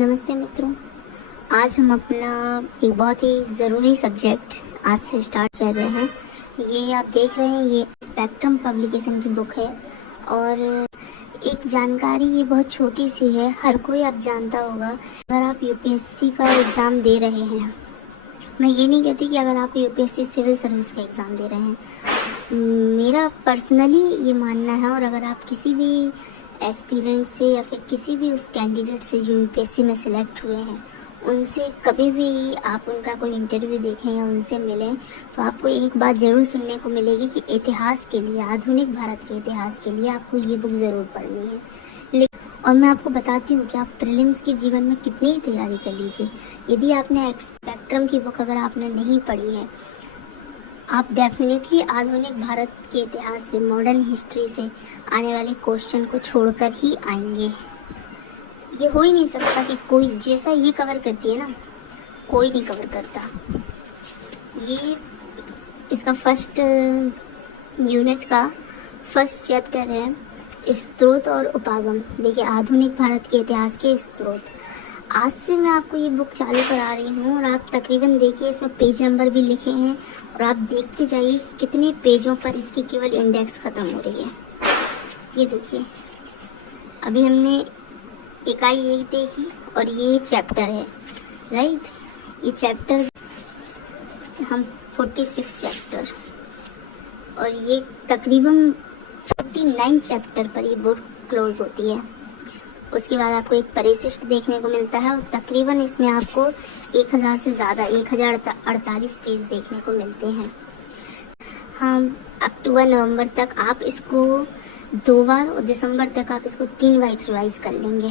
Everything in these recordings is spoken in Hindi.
नमस्ते मित्रों। आज हम अपना एक बहुत ही ज़रूरी सब्जेक्ट आज से स्टार्ट कर रहे हैं। ये आप देख रहे हैं, ये स्पेक्ट्रम पब्लिकेशन की बुक है और एक जानकारी ये बहुत छोटी सी है, हर कोई आप जानता होगा। अगर आप यूपीएससी का एग्ज़ाम दे रहे हैं, मैं ये नहीं कहती कि अगर आप यूपीएससी सिविल सर्विस का एग्ज़ाम दे रहे हैं, मेरा पर्सनली ये मानना है। और अगर आप किसी भी एस्पिरेंट से या फिर किसी भी उस कैंडिडेट से जो यूपीएससी में सिलेक्ट हुए हैं, उनसे कभी भी आप उनका कोई इंटरव्यू देखें या उनसे मिलें, तो आपको एक बात ज़रूर सुनने को मिलेगी कि इतिहास के लिए, आधुनिक भारत के इतिहास के लिए आपको ये बुक ज़रूर पढ़नी है। और मैं आपको बताती हूँ कि आप प्रीलिम्स के जीवन में कितनी ही तैयारी कर लीजिए, यदि आपने स्पेक्ट्रम की बुक अगर आपने नहीं पढ़ी है, आप डेफिनेटली आधुनिक भारत के इतिहास से, मॉडर्न हिस्ट्री से आने वाले क्वेश्चन को छोड़कर ही आएंगे। ये हो ही नहीं सकता कि कोई जैसा ये कवर करती है ना, कोई नहीं कवर करता। ये इसका फर्स्ट यूनिट का फर्स्ट चैप्टर है, स्रोत और उपागम। देखिए, आधुनिक भारत के इतिहास के स्रोत। आज से मैं आपको ये बुक चालू करा रही हूँ और आप तकरीबन देखिए, इसमें पेज नंबर भी लिखे हैं और आप देखते जाइए कितने पेजों पर इसकी केवल इंडेक्स ख़त्म हो रही है। ये देखिए, अभी हमने इकाई 1 देखी और ये चैप्टर है, राइट। ये चैप्टर हम 46 चैप्टर और ये तकरीबन 49 चैप्टर पर ये बुक क्लोज होती है। उसके बाद आपको एक परिशिष्ट देखने को मिलता है और तकरीबन इसमें आपको 1000 से ज़्यादा 1048 पेज देखने को मिलते हैं। हाँ, अक्टूबर नवंबर तक आप इसको 2 बार और दिसंबर तक आप इसको 3 बार रिवाइज कर लेंगे।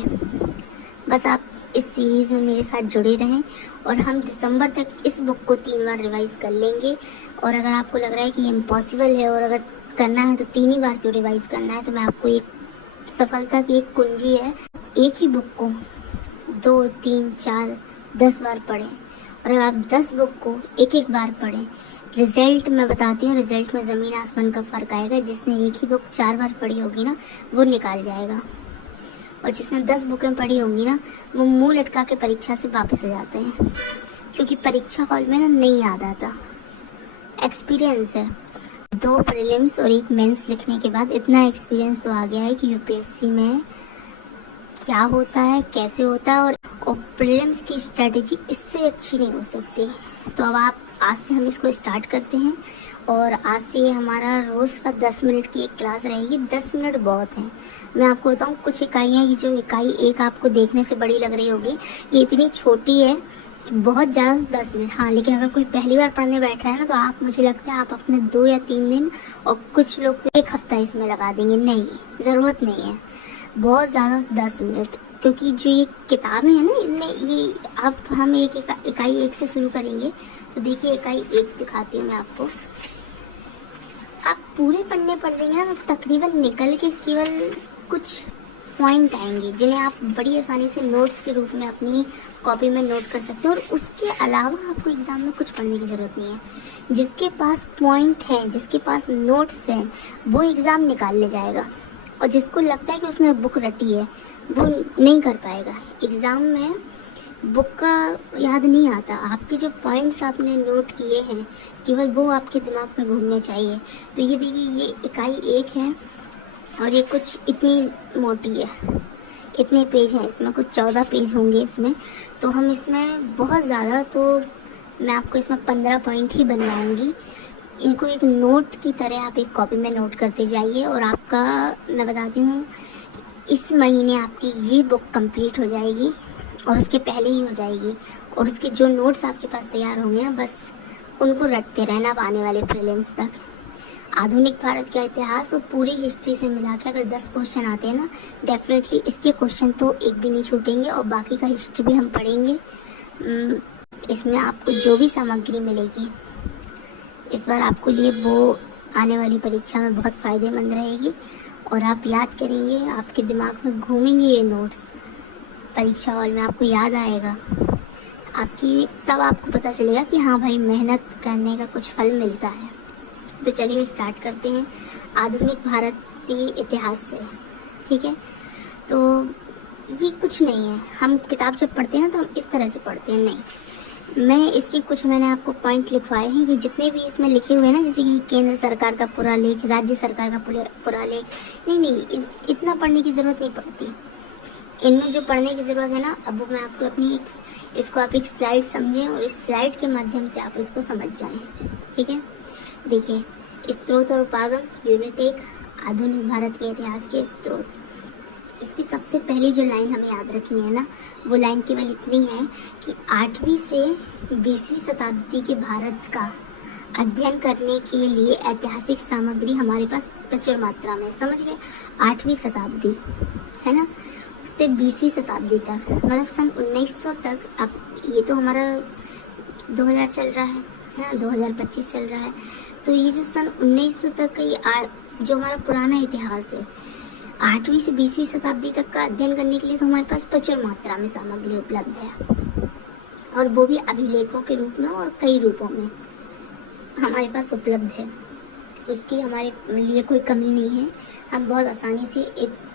बस आप इस सीरीज़ में मेरे साथ जुड़े रहें और हम दिसंबर तक इस बुक को 3 बार रिवाइज कर लेंगे। और अगर आपको लग रहा है कि ये इम्पॉसिबल है और अगर करना है तो 3 ही बार क्यों रिवाइज करना है, तो मैं आपको एक सफलता की एक कुंजी है। एक ही बुक को 2, 3, 4, 10 बार पढ़ें और अगर आप 10 बुक को एक बार पढ़ें, रिजल्ट मैं बताती हूँ, रिजल्ट में ज़मीन आसमान का फ़र्क आएगा। जिसने एक ही बुक 4 बार पढ़ी होगी ना, वो निकाल जाएगा, और जिसने 10 बुकें पढ़ी होंगी ना, वो मुँह लटका के परीक्षा से वापस आ जाते हैं, क्योंकि परीक्षा हॉल में ना नहीं याद आता। एक्सपीरियंस है, 2 प्रीलिम्स और 1 मेंस लिखने के बाद इतना एक्सपीरियंस तो आ गया है कि यूपीएससी में क्या होता है, कैसे होता है, और प्रीलिम्स की स्ट्रेटेजी इससे अच्छी नहीं हो सकती। तो अब आप आज से हम इसको स्टार्ट करते हैं और आज से ये हमारा रोज़ का 10 मिनट की एक क्लास रहेगी। 10 मिनट बहुत है। मैं आपको बताऊँ, कुछ इकाइयाँ, ये जो इकाई 1 आपको देखने से बड़ी लग रही होगी, ये इतनी छोटी है, बहुत ज़्यादा 10 मिनट। हाँ, लेकिन अगर कोई पहली बार पढ़ने बैठ रहा है ना, तो आप, मुझे लगता है आप अपने 2 या 3 दिन और कुछ लोग तो 1 हफ्ता इसमें लगा देंगे। नहीं, ज़रूरत नहीं है बहुत ज़्यादा 10 मिनट, क्योंकि जो ये किताबें हैं ना, इनमें ये अब हम इकाई 1 से शुरू करेंगे। तो देखिए, इकाई 1 दिखाती हूँ मैं आपको। आप पूरे पन्ने पढ़ लेंगे ना, तो तकरीबन निकल के केवल कुछ पॉइंट आएंगे जिन्हें आप बड़ी आसानी से नोट्स के रूप में अपनी कॉपी में नोट कर सकते हैं। और उसके अलावा आपको एग्ज़ाम में कुछ पढ़ने की ज़रूरत नहीं है। जिसके पास पॉइंट है, जिसके पास नोट्स हैं, वो एग्ज़ाम निकाल ले जाएगा, और जिसको लगता है कि उसने बुक रटी है, वो नहीं कर पाएगा। एग्ज़ाम में बुक का याद नहीं आता, आपके जो पॉइंट्स आपने नोट किए हैं, केवल वो आपके दिमाग में घूमने चाहिए। तो ये देखिए, ये इकाई 1 है और ये कुछ इतनी मोटी है, इतने पेज हैं इसमें, कुछ 14 पेज होंगे इसमें। तो हम इसमें बहुत ज़्यादा, तो मैं आपको इसमें 15 पॉइंट ही बनवाऊँगी। इनको एक नोट की तरह आप एक कॉपी में नोट करते जाइए और आपका, मैं बताती हूँ, इस महीने आपकी ये बुक कंप्लीट हो जाएगी और उसके पहले ही हो जाएगी। और उसके जो नोट्स आपके पास तैयार होंगे ना, बस उनको रटते रहना अब आने वाले प्रीलिम्स तक। आधुनिक भारत का इतिहास और पूरी हिस्ट्री से मिला के अगर 10 क्वेश्चन आते हैं ना, डेफिनेटली इसके क्वेश्चन तो एक भी नहीं छूटेंगे और बाकी का हिस्ट्री भी हम पढ़ेंगे। इसमें आपको जो भी सामग्री मिलेगी इस बार आपको लिए, वो आने वाली परीक्षा में बहुत फ़ायदेमंद रहेगी और आप याद करेंगे, आपके दिमाग में घूमेंगे ये नोट्स। परीक्षा हॉल में आपको याद आएगा आपकी, तब आपको पता चलेगा कि हाँ भाई, मेहनत करने का कुछ फल मिलता है। तो चलिए स्टार्ट करते हैं आधुनिक भारतीय इतिहास से, ठीक है। तो ये कुछ नहीं है। हम किताब जब पढ़ते हैं तो हम इस तरह से पढ़ते हैं, नहीं। मैं इसकी कुछ मैंने आपको पॉइंट लिखवाए हैं कि जितने भी इसमें लिखे हुए हैं ना, जैसे कि केंद्र सरकार का पूरा लेख, राज्य सरकार का पूरा लेख, नहीं, इतना पढ़ने की ज़रूरत नहीं पड़ती। इनमें जो पढ़ने की ज़रूरत है ना, अब वो मैं आपको अपनी इसको आप एक स्लाइड समझें और इस स्लाइड के माध्यम से आप इसको समझ जाएं, ठीक है। देखिए, स्रोत और उपागम, यूनिट 1, आधुनिक भारत के इतिहास के स्रोत। इसकी सबसे पहली जो लाइन हमें याद रखनी है ना, वो लाइन केवल इतनी है कि 8वीं से 20वीं शताब्दी के भारत का अध्ययन करने के लिए ऐतिहासिक सामग्री हमारे पास प्रचुर मात्रा में। समझ गए? 8वीं शताब्दी है ना, से 20वीं शताब्दी तक, मतलब सन 1900 तक। अब ये तो हमारा 2000 चल रहा है ना, 2025 चल रहा है, तो ये जो सन 1900 तक का ये जो हमारा पुराना इतिहास है, 8वीं से 20वीं शताब्दी तक का अध्ययन करने के लिए तो हमारे पास प्रचुर मात्रा में सामग्री उपलब्ध है, और वो भी अभिलेखों के रूप में और कई रूपों में हमारे पास उपलब्ध है। उसकी हमारे लिए कोई कमी नहीं है। हम बहुत आसानी से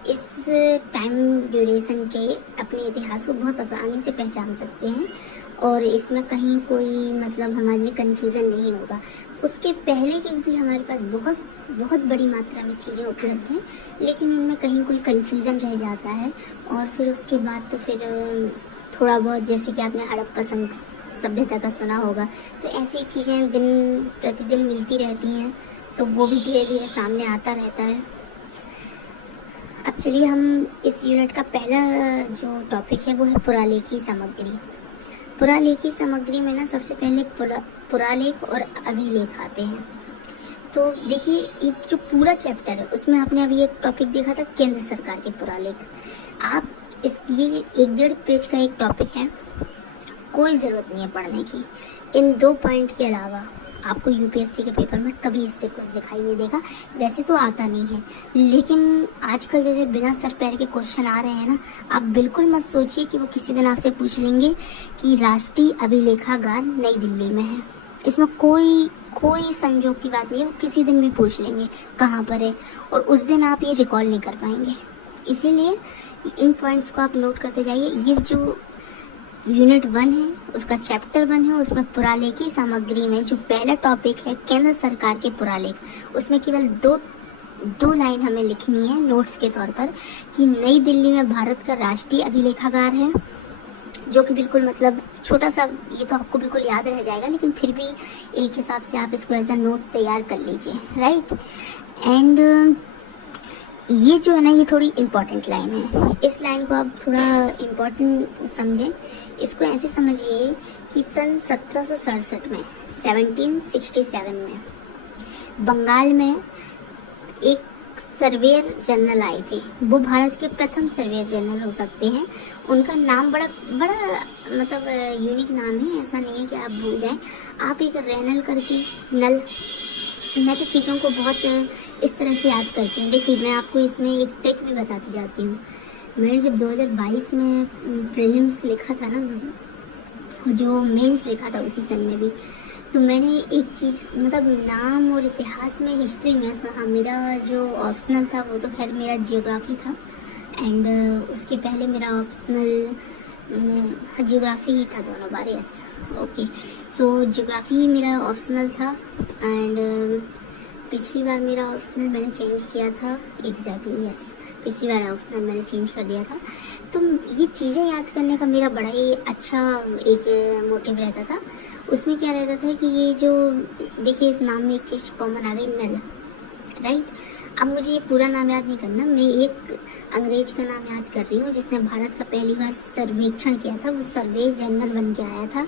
इस टाइम ड्यूरेशन के अपने इतिहास को बहुत आसानी से पहचान सकते हैं, और इसमें कहीं कोई मतलब हमारे लिए कन्फ्यूज़न नहीं होगा। उसके पहले की भी हमारे पास बहुत बड़ी मात्रा में चीज़ें उपलब्ध हैं, लेकिन उनमें कहीं कोई कन्फ्यूज़न रह जाता है। और फिर उसके बाद तो फिर थोड़ा बहुत, जैसे कि आपने हड़प्पा सभ्यता का सुना होगा, तो ऐसी चीज़ें दिन प्रतिदिन मिलती रहती हैं, तो वो भी धीरे धीरे सामने आता रहता है। अब चलिए, हम इस यूनिट का पहला जो टॉपिक है वो है पुरालेखी सामग्री। पुरालेखी सामग्री में ना सबसे पहले पुरालेख और अभिलेख आते हैं। तो देखिए, ये जो पूरा चैप्टर है उसमें आपने अभी एक टॉपिक देखा था केंद्र सरकार के पुरालेख। आप ये 1.5 पेज का एक टॉपिक है, कोई ज़रूरत नहीं है पढ़ने की। इन 2 पॉइंट के अलावा आपको यूपीएससी के पेपर में कभी इससे कुछ दिखाई नहीं देगा। वैसे तो आता नहीं है, लेकिन आजकल जैसे बिना सर पैर के क्वेश्चन आ रहे हैं ना, आप बिल्कुल मत सोचिए कि वो किसी दिन आपसे पूछ लेंगे कि राष्ट्रीय अभिलेखागार नई दिल्ली में है। इसमें कोई संजोग की बात नहीं है, वो किसी दिन भी पूछ लेंगे कहाँ पर है, और उस दिन आप ये रिकॉल नहीं कर पाएंगे। इसीलिए इन पॉइंट्स को आप नोट करते जाइए। ये जो यूनिट 1 है, उसका चैप्टर 1 है, उसमें पुरालेखी सामग्री में जो पहला टॉपिक है केंद्र सरकार के पुरालेख, उसमें केवल दो लाइन हमें लिखनी है नोट्स के तौर पर कि नई दिल्ली में भारत का राष्ट्रीय अभिलेखागार है, जो कि बिल्कुल मतलब छोटा सा, ये तो आपको बिल्कुल याद रह जाएगा, लेकिन फिर भी एक हिसाब से आप इसको एज अ नोट तैयार कर लीजिए, राइट। एंड ये जो है ना, ये थोड़ी इम्पॉर्टेंट लाइन है। इस लाइन को आप थोड़ा इम्पॉर्टेंट समझें। इसको ऐसे समझिए कि सन 1767 में 1767 में बंगाल में एक सर्वेयर जनरल आए थे। वो भारत के प्रथम सर्वेयर जनरल हो सकते हैं। उनका नाम बड़ा मतलब यूनिक नाम है, ऐसा नहीं है कि आप भूल जाएं। आप एक रैनल करके नल, मैं तो चीज़ों को बहुत इस तरह से याद करती हूँ। देखिए, मैं आपको इसमें एक ट्रिक भी बताती जाती हूँ। मैंने जब 2022 में प्रीलिम्स लिखा था ना, जो मेंस लिखा था उसी सन में भी, तो मैंने एक चीज़ मतलब नाम और इतिहास में, हिस्ट्री में, हाँ, मेरा जो ऑप्शनल था वो तो खैर मेरा जियोग्राफी था, एंड उसके पहले मेरा ऑप्शनल जियोग्राफी ही था दोनों बार। Yes, okay. सो जियोग्राफी मेरा ऑप्शनल था, एंड पिछली बार मेरा ऑप्शनल मैंने चेंज किया था। एग्जैक्टली, यस, पिछली बार ऑप्शनल मैंने चेंज कर दिया था। तो ये चीज़ें याद करने का मेरा बड़ा ही अच्छा एक मोटिव रहता था। उसमें क्या रहता था कि ये जो देखिए, इस नाम में एक चीज़ कॉमन आ गई, नल, राइट। अब मुझे ये पूरा नाम याद नहीं करना, मैं एक अंग्रेज का नाम याद कर रही हूँ जिसने भारत का पहली बार सर्वेक्षण किया था। वो सर्वे जनरल बन के आया था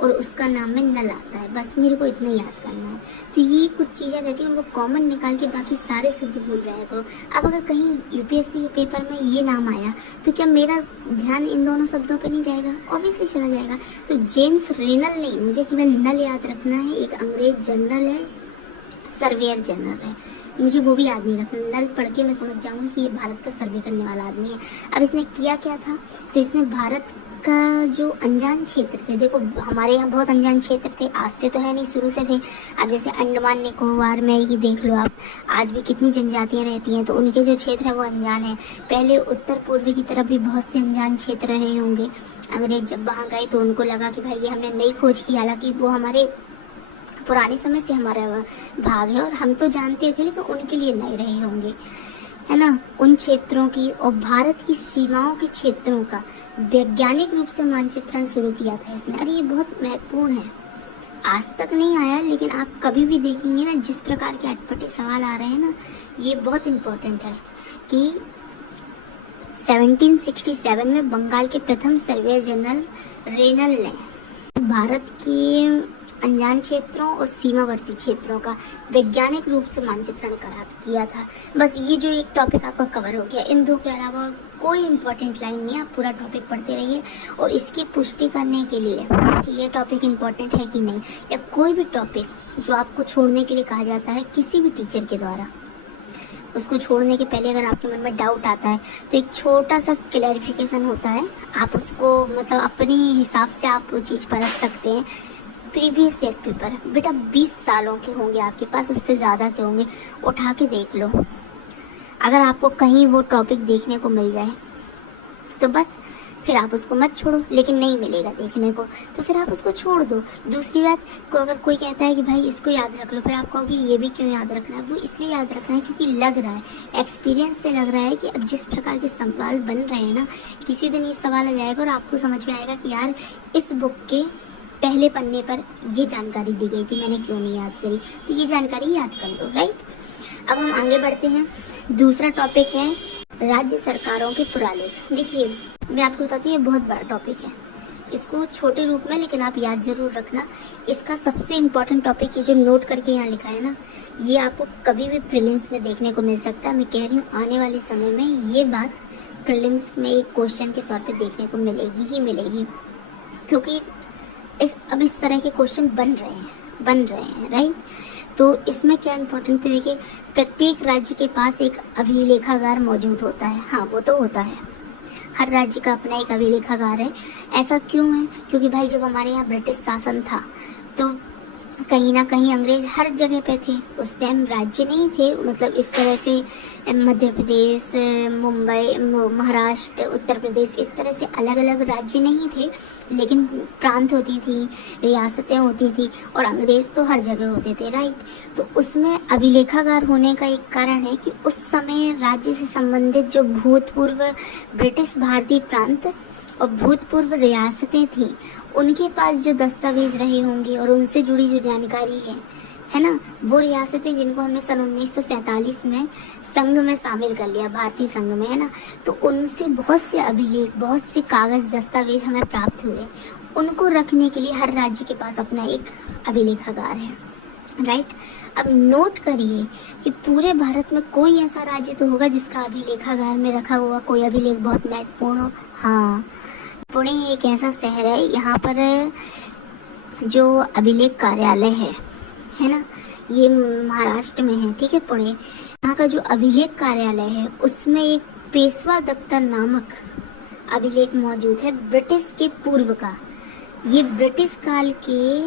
और उसका नाम में नल आता है। बस मेरे को इतना याद करना है। तो ये कुछ चीज़ें रहती हैं, उनको कॉमन निकाल के बाकी सारे शब्द भूल जाया करो। अब अगर कहीं यूपीएससी के पेपर में ये नाम आया तो क्या मेरा ध्यान इन दोनों शब्दों पे नहीं जाएगा? ऑब्वियसली चला जाएगा। तो जेम्स रेनल नहीं, मुझे केवल नल याद रखना है। एक अंग्रेज जनरल है, सर्वेयर जनरल है, मुझे वो भी याद नहीं रखना। नल पढ़ के मैं समझ जाऊँगी कि ये भारत का सर्वे करने वाला आदमी है। अब इसने किया क्या था? तो इसने भारत का जो अनजान क्षेत्र थे, देखो हमारे यहाँ बहुत अनजान क्षेत्र थे, आज से तो है नहीं, शुरू से थे। अब जैसे अंडमान निकोबार में ही देख लो आप, आज भी कितनी जनजातियाँ रहती हैं, तो उनके जो क्षेत्र है वो अनजान है। पहले उत्तर पूर्वी की तरफ भी बहुत से अनजान क्षेत्र रहे होंगे। अंग्रेज जब वहाँ गए तो उनको लगा कि भाई ये हमने नई खोज की, हालांकि वो हमारे पुराने समय से हमारा भाग है और हम तो जानते थे, लेकिन उनके लिए नए रहे होंगे, है ना। उन क्षेत्रों की और भारत की सीमाओं के क्षेत्रों का वैज्ञानिक रूप से मानचित्रण शुरू किया था इसने। अरे ये बहुत महत्वपूर्ण है, आज तक नहीं आया, लेकिन आप कभी भी देखेंगे ना, जिस प्रकार के अटपटे सवाल आ रहे हैं ना, ये बहुत इम्पोर्टेंट है कि 1767 में बंगाल के प्रथम सर्वेयर जनरल रेनल ने भारत के अनजान क्षेत्रों और सीमावर्ती क्षेत्रों का वैज्ञानिक रूप से मानचित्रण किया था। बस ये जो एक टॉपिक आपका कवर हो गया, इन दो के अलावा और कोई इम्पोर्टेंट लाइन नहीं है, आप पूरा टॉपिक पढ़ते रहिए। और इसकी पुष्टि करने के लिए कि ये टॉपिक इम्पोर्टेंट है कि नहीं, या कोई भी टॉपिक जो आपको छोड़ने के लिए कहा जाता है किसी भी टीचर के द्वारा, उसको छोड़ने के पहले अगर आपके मन में डाउट आता है तो एक छोटा सा क्लैरिफिकेशन होता है, आप उसको मतलब अपने हिसाब से आप वो चीज़ परख सकते हैं। प्रीवियस ईयर पेपर बेटा 20 सालों के होंगे आपके पास, उससे ज़्यादा के होंगे, उठा के देख लो। अगर आपको कहीं वो टॉपिक देखने को मिल जाए तो बस फिर आप उसको मत छोड़ो, लेकिन नहीं मिलेगा देखने को तो फिर आप उसको छोड़ दो। दूसरी बात को, अगर कोई कहता है कि भाई इसको याद रख लो, फिर आप कहोगे ये भी क्यों याद रखना है, वो इसलिए याद रखना है क्योंकि लग रहा है, एक्सपीरियंस से लग रहा है कि अब जिस प्रकार के सवाल बन रहे हैं ना, किसी दिन ये सवाल आ जाएगा और आपको समझ में आएगा कि यार इस बुक के पहले पन्ने पर ये जानकारी दी गई थी, मैंने क्यों नहीं याद करी, तो ये जानकारी याद कर लो, राइट। अब हम आगे बढ़ते हैं। दूसरा टॉपिक है राज्य सरकारों के पुरालेख। देखिए मैं आपको बताती हूँ, ये बहुत बड़ा टॉपिक है, इसको छोटे रूप में लेकिन आप याद जरूर रखना। इसका सबसे इम्पोर्टेंट टॉपिक ये जो नोट करके यहाँ लिखा है ना, ये आपको कभी भी प्रीलिम्स में देखने को मिल सकता है। मैं कह रही हूँ आने वाले समय में ये बात प्रीलिम्स में एक क्वेश्चन के तौर पे देखने को मिलेगी ही मिलेगी, क्योंकि अब इस तरह के क्वेश्चन बन रहे हैं, राइट। तो इसमें क्या इम्पोर्टेंट है, देखिए प्रत्येक राज्य के पास एक अभिलेखागार मौजूद होता है। हाँ वो तो होता है, हर राज्य का अपना एक अभिलेखागार है। ऐसा क्यों है, क्योंकि भाई जब हमारे यहाँ ब्रिटिश शासन था तो कहीं ना कहीं अंग्रेज हर जगह पे थे। उस टाइम राज्य नहीं थे, मतलब इस तरह से मध्य प्रदेश, मुंबई, महाराष्ट्र, उत्तर प्रदेश, इस तरह से अलग अलग राज्य नहीं थे, लेकिन प्रांत होती थी, रियासतें होती थी, और अंग्रेज तो हर जगह होते थे, राइट। तो उसमें अभिलेखागार होने का एक कारण है कि उस समय राज्य से संबंधित जो भूतपूर्व ब्रिटिश भारतीय प्रांत और भूतपूर्व रियासतें थी, उनके पास जो दस्तावेज रहे होंगे और उनसे जुड़ी जो जानकारी है ना, वो रियासतें जिनको हमने सन 1947 में संघ में शामिल कर लिया, भारतीय संघ में, है ना, तो उनसे बहुत से अभिलेख, बहुत से कागज दस्तावेज हमें प्राप्त हुए। उनको रखने के लिए हर राज्य के पास अपना एक अभिलेखागार है, राइट। अब नोट करिए कि पूरे भारत में कोई ऐसा राज्य तो होगा जिसका अभिलेखागार में रखा हुआ कोई अभिलेख बहुत महत्वपूर्ण हो। हाँ, पुणे एक ऐसा शहर है, यहाँ पर जो अभिलेख कार्यालय है ना, ये महाराष्ट्र में है, ठीक है, पुणे। यहाँ का जो अभिलेख कार्यालय है उसमें एक पेशवा दफ्तर नामक अभिलेख मौजूद है, ब्रिटिश के पूर्व का। ये ब्रिटिश काल के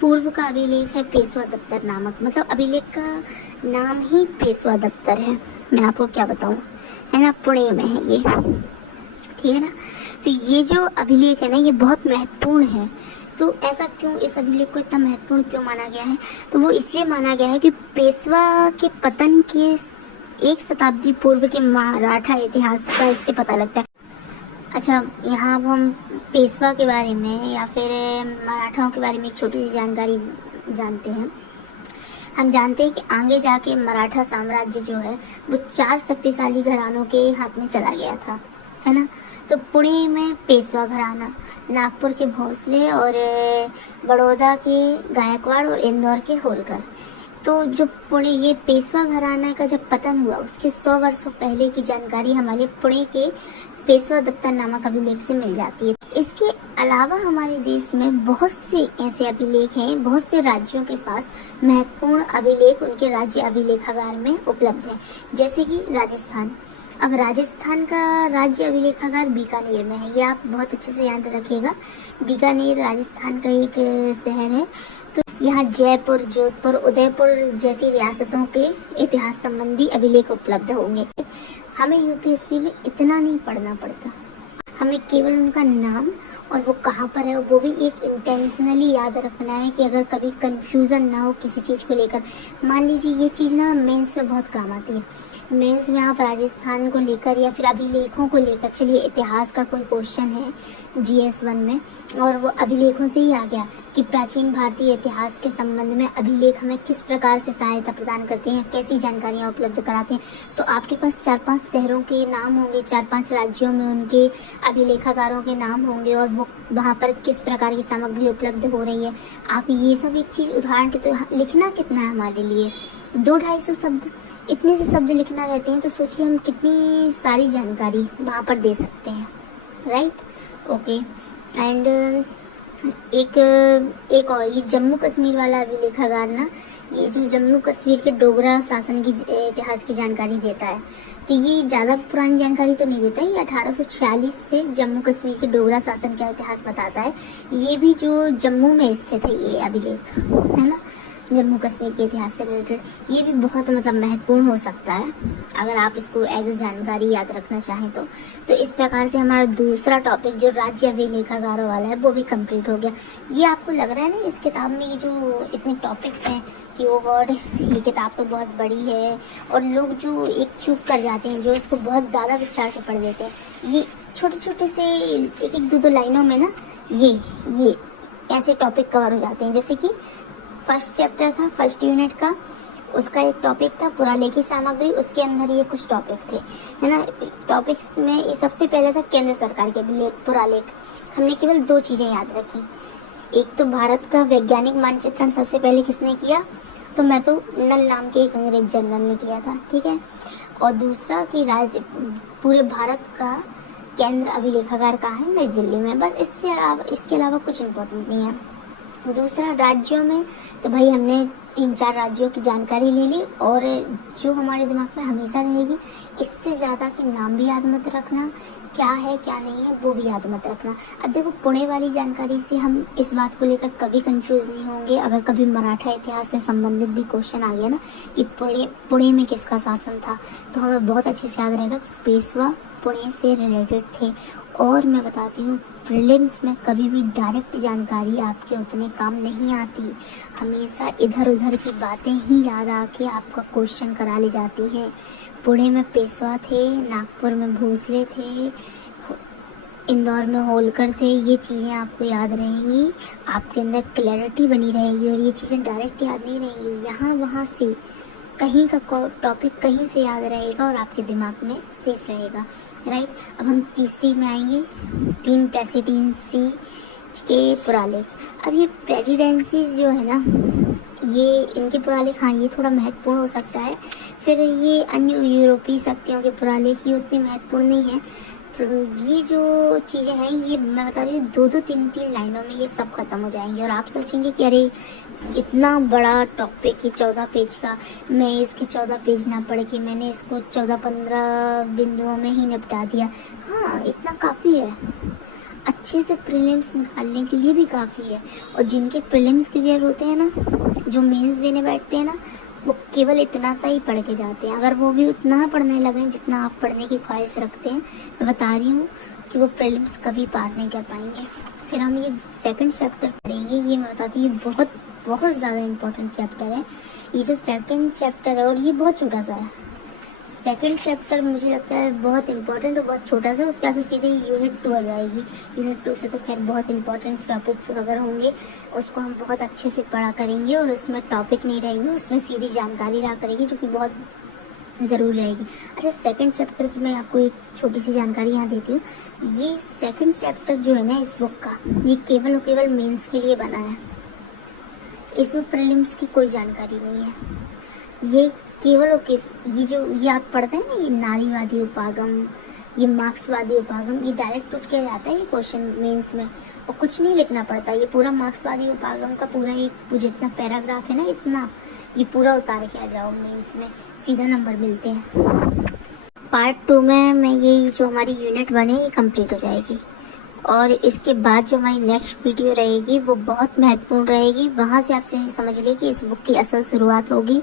पूर्व का अभिलेख है, पेशवा दफ्तर नामक, मतलब अभिलेख का नाम ही पेशवा दफ्तर है। मैं आपको क्या बताऊँ, है ना, पुणे में है ये, ठीक है ना। तो ये जो अभिलेख है ना, ये बहुत महत्वपूर्ण है। तो ऐसा क्यों, इस अभिलेख को इतना महत्वपूर्ण क्यों माना गया है, तो वो इसलिए माना गया है कि पेशवा के पतन के 1 शताब्दी पूर्व के मराठा इतिहास का इससे पता लगता है। अच्छा, यहाँ अब हम पेशवा के बारे में या फिर मराठाओं के बारे में एक छोटी सी जानकारी जानते हैं। हम जानते हैं कि आगे जाके मराठा साम्राज्य जो है वो 4 शक्तिशाली घरानों के हाथ में चला गया था, है ना। तो पुणे में पेशवा घराना, नागपुर के भोसले, और बड़ौदा के गायकवाड़, और इंदौर के होलकर। तो जो पुणे, ये पेशवा घराना का जब पतन हुआ उसके 100 वर्षों पहले की जानकारी हमारे पुणे के पेशवा दफ्तर नामक अभिलेख से मिल जाती है। इसके अलावा हमारे देश में बहुत से ऐसे अभिलेख हैं, बहुत से राज्यों के पास महत्वपूर्ण अभिलेख उनके राज्य अभिलेखागार में उपलब्ध हैं, जैसे कि राजस्थान। अब राजस्थान का राज्य अभिलेखागार बीकानेर में है, ये आप बहुत अच्छे से याद रखिएगा। बीकानेर राजस्थान का एक शहर है। तो यहाँ जयपुर, जोधपुर, उदयपुर जैसी रियासतों के इतिहास संबंधी अभिलेख उपलब्ध होंगे। हमें यूपीएससी में इतना नहीं पढ़ना पड़ता, हमें केवल उनका नाम और वो कहाँ पर है वो भी एक इंटेंशनली याद रखना है कि अगर कभी कंफ्यूजन ना हो किसी चीज़ को लेकर। मान लीजिए ये चीज़ ना मेंस में बहुत काम आती है। मेंस में आप राजस्थान को लेकर या फिर अभिलेखों को लेकर, चलिए इतिहास का कोई क्वेश्चन है GS 1 में और वो अभिलेखों से ही आ गया कि प्राचीन भारतीय इतिहास के संबंध में अभिलेख हमें किस प्रकार से सहायता प्रदान करते हैं, कैसी जानकारियाँ उपलब्ध कराते हैं। तो आपके पास 4-5 शहरों के नाम होंगे, 4-5 राज्यों में उनके अभिलेखागारों के नाम होंगे और वो वहाँ पर किस प्रकार की सामग्री उपलब्ध हो रही है। आप ये सब एक चीज़ उदाहरण के तो लिखना कितना है हमारे लिए, 200-250 शब्द, इतने से शब्द लिखना रहते हैं। तो सोचिए हम कितनी सारी जानकारी वहाँ पर दे सकते हैं, राइट। ओके, एंड एक और ये जम्मू कश्मीर वाला अभिलेखागार ना, ये जो जम्मू कश्मीर के डोगरा शासन की इतिहास की जानकारी देता है। तो ये ज़्यादा पुरानी जानकारी तो नहीं देता है, ये 1846 से जम्मू कश्मीर के डोगरा शासन का इतिहास बताता है। ये भी जो जम्मू में स्थित है ये अभिलेख, है ना, जम्मू कश्मीर के इतिहास से रिलेटेड, ये भी बहुत मतलब महत्वपूर्ण हो सकता है अगर आप इसको एज ए जानकारी याद रखना चाहें तो इस प्रकार से हमारा दूसरा टॉपिक जो राज्य अभिलेखागारों वाला है वो भी कंप्लीट हो गया। ये आपको लग रहा है ना इस किताब में ये जो इतने टॉपिक्स हैं कि ओ गॉड ये किताब तो बहुत बड़ी है, और लोग जो एक चूक कर जाते हैं, जो इसको बहुत ज़्यादा विस्तार से पढ़ देते हैं। ये छोटे छोटे से 1-2 लाइनों में ना ये ऐसे टॉपिक कवर हो जाते हैं। जैसे कि फर्स्ट चैप्टर था, फर्स्ट यूनिट का, उसका एक टॉपिक था पुरालेखी सामग्री, उसके अंदर ये कुछ टॉपिक थे, है ना। टॉपिक्स में सबसे पहले था केंद्र सरकार के अभिलेख, पुरालेख। हमने केवल 2 चीज़ें याद रखी, एक तो भारत का वैज्ञानिक मानचित्रण सबसे पहले किसने किया, तो मैं तो नल नाम के एक अंग्रेज जनरल ने किया था, ठीक है। और दूसरा कि राज्य पूरे भारत का केंद्र अभिलेखागार कहाँ है, नई दिल्ली में। बस इसके अलावा कुछ इम्पोर्टेंट नहीं है। दूसरा राज्यों में तो भाई हमने 3-4 राज्यों की जानकारी ले ली, और जो हमारे दिमाग में हमेशा रहेगी, इससे ज़्यादा कि नाम भी याद मत रखना, क्या है क्या नहीं है वो भी याद मत रखना। अब देखो पुणे वाली जानकारी से हम इस बात को लेकर कभी कंफ्यूज नहीं होंगे। अगर कभी मराठा इतिहास से संबंधित भी क्वेश्चन आ गया ना कि पुणे में किसका शासन था, तो हमें बहुत अच्छे से याद रहेगा कि पेशवा पुणे से रिलेटेड थे। और मैं बताती हूँ प्रीलिम्स में कभी भी डायरेक्ट जानकारी आपके उतने काम नहीं आती, हमेशा इधर उधर की बातें ही याद आके आपका क्वेश्चन करा ले जाती हैं। पुणे में पेशवा थे, नागपुर में भोसले थे, इंदौर में होलकर थे। ये चीज़ें आपको याद रहेंगी, आपके अंदर क्लैरिटी बनी रहेगी, और ये चीज़ें डायरेक्ट याद नहीं रहेंगी, यहाँ वहाँ से कहीं का टॉपिक कहीं से याद रहेगा और आपके दिमाग में सेफ रहेगा, राइट। अब हम तीसरी में आएंगे, 3 प्रेसिडेंसी के पुरालेख। अब ये प्रेसिडेंसीज जो है ना, ये इनके पुरालेख, हाँ ये थोड़ा महत्वपूर्ण हो सकता है। फिर ये अन्य यूरोपीय शक्तियों के पुरालेख ये उतने महत्वपूर्ण नहीं है। ये जो चीज़ें हैं ये मैं बता रही हूँ 2-2, 3-3 लाइनों में ये सब खत्म हो जाएंगे, और आप सोचेंगे कि अरे इतना बड़ा टॉपिक ही 14 पेज का, मैं इसके 14 पेज ना पढ़ के मैंने इसको 14-15 बिंदुओं में ही निपटा दिया। हाँ इतना काफ़ी है, अच्छे से प्रीलिम्स निकालने के लिए भी काफ़ी है। और जिनके प्रीलिम्स क्लियर होते हैं ना, जो मेंस देने बैठते हैं ना, वो केवल इतना सा ही पढ़ के जाते हैं। अगर वो भी उतना पढ़ने लगें जितना आप पढ़ने की ख्वाहिश रखते हैं, मैं बता रही हूँ कि वो प्रीलिम्स कभी पार नहीं कर पाएंगे। फिर हम ये सेकंड चैप्टर पढ़ेंगे, ये मैं बताती हूँ ये बहुत ज़्यादा इम्पोर्टेंट चैप्टर है। ये जो सेकंड चैप्टर है, और ये बहुत छोटा सा है, सेकंड चैप्टर मुझे लगता है बहुत इंपॉर्टेंट और बहुत छोटा सा। उसके बाद तो सीधे यूनिट 2 आ जाएगी। यूनिट 2 से तो खैर बहुत इंपॉर्टेंट टॉपिक्स कवर होंगे, उसको हम बहुत अच्छे से पढ़ा करेंगे, और उसमें टॉपिक नहीं रहेंगे, उसमें सीधी जानकारी रहा करेगी जो कि बहुत ज़रूरी रहेगी। अच्छा, सेकंड चैप्टर की मैं आपको एक छोटी सी जानकारी यहाँ देती हूँ। ये सेकंड चैप्टर जो है ना इस बुक का, ये केवल और केवल मेंस के लिए बना है, इसमें प्रीलिम्स की कोई जानकारी नहीं है। ये केवल ये आप पढ़ते हैं ना, ये नारीवादी उपागम, ये मार्क्सवादी उपागम, ये डायरेक्ट उठ के जाता है ये क्वेश्चन मेंस में, और कुछ नहीं लिखना पड़ता। ये पूरा मार्क्सवादी उपागम का पूरा एक जितना पैराग्राफ है ना, इतना ये पूरा उतार के आ जाओ मेंस में, सीधा नंबर मिलते हैं। पार्ट 2 में मैं ये जो हमारी यूनिट 1 है ये कंप्लीट हो जाएगी, और इसके बाद जो हमारी नेक्स्ट वीडियो रहेगी वो बहुत महत्वपूर्ण रहेगी। वहाँ से आपसे समझ लिए कि इस बुक की असल शुरुआत होगी।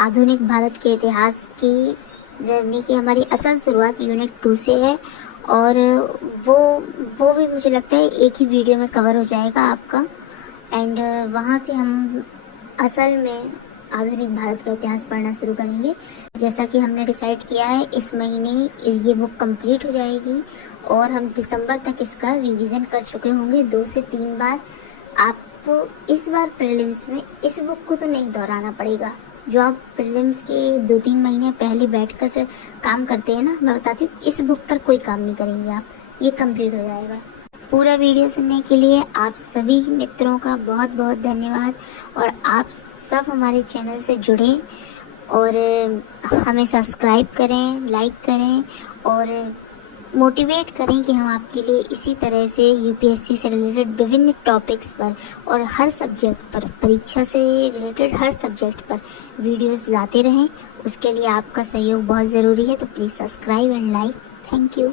आधुनिक भारत के इतिहास की जर्नी की हमारी असल शुरुआत यूनिट 2 से है, और वो भी मुझे लगता है एक ही वीडियो में कवर हो जाएगा आपका। एंड वहाँ से हम असल में आधुनिक भारत का इतिहास पढ़ना शुरू करेंगे। जैसा कि हमने डिसाइड किया है, इस महीने ये बुक कंप्लीट हो जाएगी और हम दिसंबर तक इसका रिवीजन कर चुके होंगे 2 से 3 बार। आपको इस बार प्रीलिम्स में इस बुक को तो नहीं दोहराना पड़ेगा। जो आप प्रीलिम्स के 2-3 महीने पहले बैठकर काम करते हैं ना, मैं बताती हूँ, इस बुक पर कोई काम नहीं करेंगे आप, ये कंप्लीट हो जाएगा। पूरा वीडियो सुनने के लिए आप सभी मित्रों का बहुत बहुत धन्यवाद, और आप सब हमारे चैनल से जुड़ें और हमें सब्सक्राइब करें, लाइक करें और मोटिवेट करें कि हम आपके लिए इसी तरह से यूपीएससी से रिलेटेड विभिन्न टॉपिक्स पर और हर सब्जेक्ट पर, परीक्षा से रिलेटेड हर सब्जेक्ट पर वीडियोस लाते रहें। उसके लिए आपका सहयोग बहुत ज़रूरी है, तो please subscribe and like. Thank you.